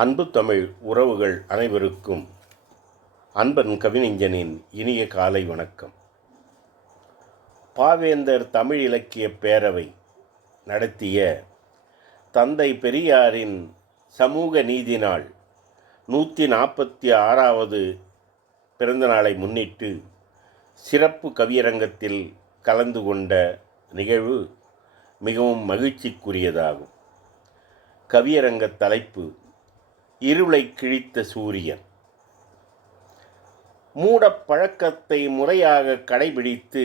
அன்பு தமிழ் உறவுகள் அனைவருக்கும் அன்பன் கவிஞனின் இனிய காலை வணக்கம். பாவேந்தர் தமிழ் இலக்கிய பேரவை நடத்திய தந்தை பெரியாரின் சமூக நீதி நாள் நூற்றி நாற்பத்தி ஆறாவது பிறந்தநாளை முன்னிட்டு சிறப்பு கவியரங்கத்தில் கலந்து கொண்ட நிகழ்வு மிகவும் மகிழ்ச்சிக்குரியதாகும். கவியரங்க தலைப்பு இருளை கிழித்த சூரியன். மூடப் பழக்கத்தை முறையாக கடைபிடித்து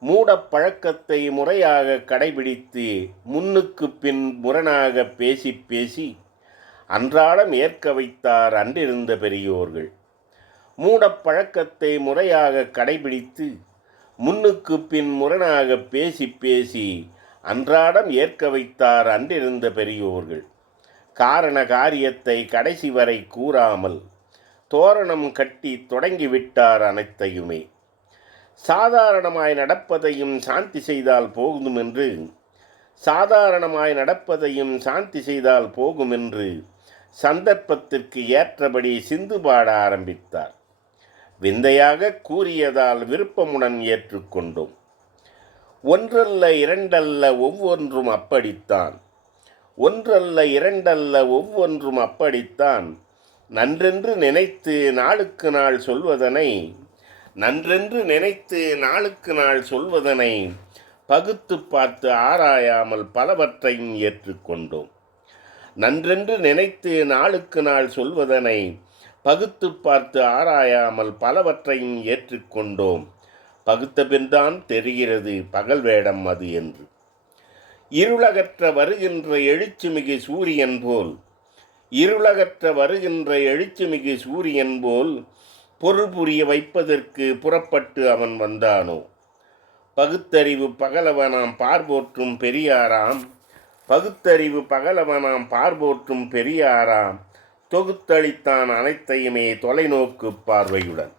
மூடப் பழக்கத்தை முறையாக கடைபிடித்து முன்னுக்கு பின் முரணாக பேசி பேசி அன்றாடம் ஏற்க வைத்தார் அன்றிருந்த பெரியோர்கள். மூடப் பழக்கத்தை முறையாக கடைபிடித்து முன்னுக்கு பின் முரணாக பேசி பேசி அன்றாடம் ஏற்க வைத்தார் அன்றிருந்த பெரியோர்கள். காரண காரியத்தை கடைசி வரை கூறாமல் தோரணம் கட்டி தொடங்கிவிட்டார் அனைத்தையுமே. சாதாரணமாய் நடப்பதையும் சாந்தி செய்தால் போகும் என்று சாதாரணமாய் நடப்பதையும் சாந்தி செய்தால் போகும் என்று சந்தர்ப்பத்திற்கு ஏற்றபடி சிந்து பாட ஆரம்பித்தார். விந்தையாக கூறியதால் விருப்பமுடன் ஏற்றுக்கொண்டோம். ஒன்றல்ல இரண்டல்ல ஒவ்வொன்றும் அப்படித்தான். ஒன்றல்ல இரண்டல்ல ஒவ்வொன்றும் அப்படித்தான். நன்றென்று நினைத்து நாளுக்கு நாள் சொல்வதனை நன்றென்று நினைத்து நாளுக்கு நாள் சொல்வதனை பகுத்து பார்த்து ஆராயாமல் பலவற்றையும் ஏற்றுக்கொண்டோம் நன்றென்று நினைத்து நாளுக்கு நாள் சொல்வதனை பகுத்து பார்த்து ஆராயாமல் பலவற்றையும் ஏற்றுக்கொண்டோம் பகுத்த பின்தான் தெரிகிறது பகல் வேடம் அது என்று. இருளகற்ற வருகின்ற எழுச்சிமிகு சூரியன் போல் இருளகற்ற வருகின்ற எழுச்சிமிகு சூரியன் போல் பொருள் புரிய வைப்பதற்கு புறப்பட்டு அவன் வந்தானோ? பகுத்தறிவு பகலவனாம் பார்போற்றும் பெரியாராம் பகுத்தறிவு பகலவனாம் பார்போற்றும் பெரியாராம் தொகுத்தளித்தான் அனைத்தையுமே தொலைநோக்கு பார்வையுடன்.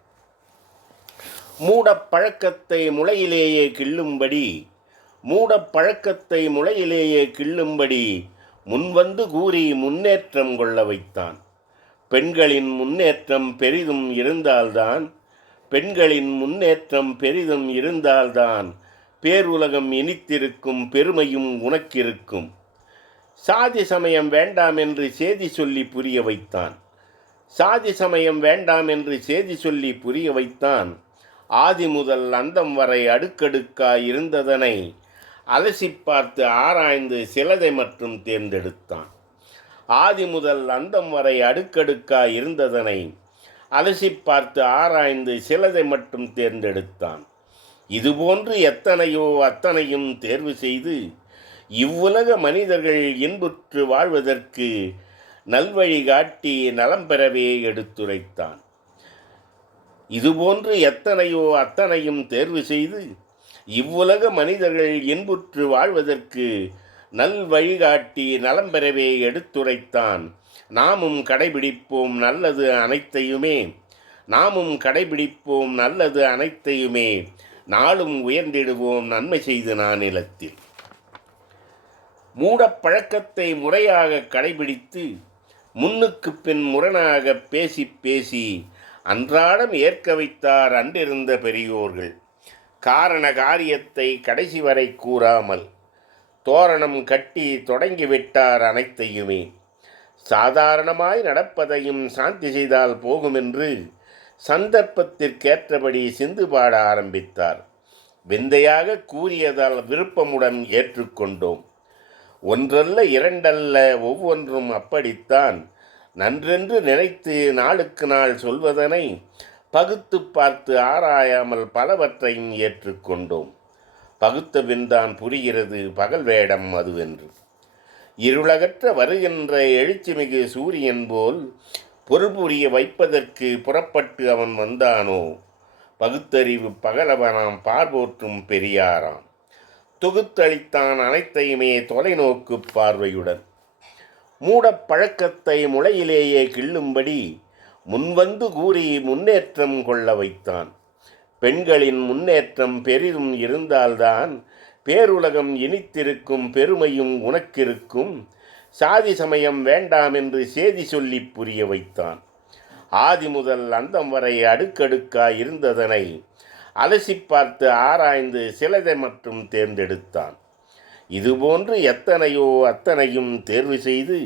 மூடப் பழக்கத்தை முளையிலேயே கிள்ளும்படி மூட பழக்கத்தை முளையிலேயே கிள்ளும்படி முன்வந்து கூறி முன்னேற்றம் கொள்ள வைத்தான். பெண்களின் முன்னேற்றம் பெரிதும் இருந்தால்தான் பெண்களின் முன்னேற்றம் பெரிதும் இருந்தால்தான் பேருலகம் இனித்திருக்கும் பெருமையும் உனக்கிருக்கும். சாதி சமயம் வேண்டாம் என்று செய்தி சொல்லி புரிய வைத்தான். சாதி சமயம் வேண்டாம் என்று செய்தி சொல்லி புரிய வைத்தான். ஆதி முதல் அந்தம் வரை அடுக்கடுக்காய் இருந்ததனை அலசி பார்த்து ஆராய்ந்து சிலதை மற்றும் தேர்ந்தெடுத்தான். ஆதி முதல் அந்தம் வரை அடுக்கடுக்காய் இருந்ததனை அலசி பார்த்து ஆராய்ந்து சிலதை மட்டும் தேர்ந்தெடுத்தான். இதுபோன்று எத்தனையோ அத்தனையும் தேர்வு செய்து இவ்வுலக மனிதர்கள் இன்புற்று வாழ்வதற்கு நல்வழி காட்டி நலம் பெறவே எடுத்துரைத்தான். இதுபோன்று எத்தனையோ அத்தனையும் தேர்வு செய்து இவ்வுலக மனிதர்கள் இன்புற்று வாழ்வதற்கு நல் வழிகாட்டி நலம் பெறவே எடுத்துரைத்தான். நாமும் கடைபிடிப்போம் நல்லது அனைத்தையுமே. நாமும் கடைபிடிப்போம் நல்லது அனைத்தையுமே. நாளும் உயர்ந்திடுவோம் நன்மை செய்து நான் நிலத்தில் மூடப்பழக்கத்தை முறையாக கடைபிடித்து முன்னுக்கு பின் முரணாக பேசி பேசி அன்றாடம் ஏற்க வைத்தார் அன்றிருந்த பெரியோர்கள். காரண காரியத்தை கடைசி வரை கூறாமல் தோரணம் கட்டி தொடங்கிவிட்டார் அனைத்தையுமே. சாதாரணமாய் நடப்பதையும் சாந்தி செய்தால் போகுமென்று சந்தர்ப்பத்திற்கேற்றபடி சிந்து பாட ஆரம்பித்தார். விந்தையாக கூறியதால் விருப்பமுடன் ஏற்றுக்கொண்டோம். ஒன்றல்ல இரண்டல்ல ஒவ்வொன்றும் அப்படித்தான். நன்றென்று நினைத்து நாளுக்கு நாள் சொல்வதனை பகுத்து பார்த்து ஆராயாமல் பலவற்றையும் ஏற்றுக்கொண்டோம் பகுத்த பின்தான் புரிகிறது பகல் வேடம் அதுவென்று. இருளகற்ற வருகின்ற எழுச்சிமிகு சூரியன் போல் பொருள் புரிய வைப்பதற்கு புறப்பட்டு அவன் வந்தானோ? பகுத்தறிவு பகலவனாம் பார்போற்றும் பெரியாராம். தொகுத்தளித்தான் அனைத்தையுமே தொலைநோக்கு பார்வையுடன். மூடப் பழக்கத்தை முளையிலேயே கிள்ளும்படி முன்வந்து கூறி முன்னேற்றம் கொள்ள வைத்தான். பெண்களின் முன்னேற்றம் பெரிதும் இருந்தால்தான் பேருலகம் இனித்திருக்கும் பெருமையும் உனக்கிருக்கும். சாதி சமயம் வேண்டாம் என்று சேதி சொல்லி புரிய வைத்தான். ஆதி முதல் அந்தம் வரை அடுக்கடுக்காய் இருந்ததனை அலசி பார்த்து ஆராய்ந்து சிலதை மட்டும் தேர்ந்தெடுத்தான். இதுபோன்று எத்தனையோ அத்தனையும் தேர்வு செய்து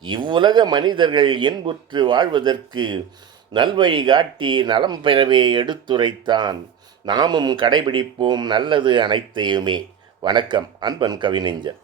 இவ்வுலக மனிதர்கள் இன்புற்று வாழ்வதற்கு நல்வழி காட்டி நலம் பெறவே எடுத்துரைத்தான். நாமும் கடைபிடிப்போம் நல்லது அனைத்தையுமே. வணக்கம் அன்பன் கவிநெஞ்சன்.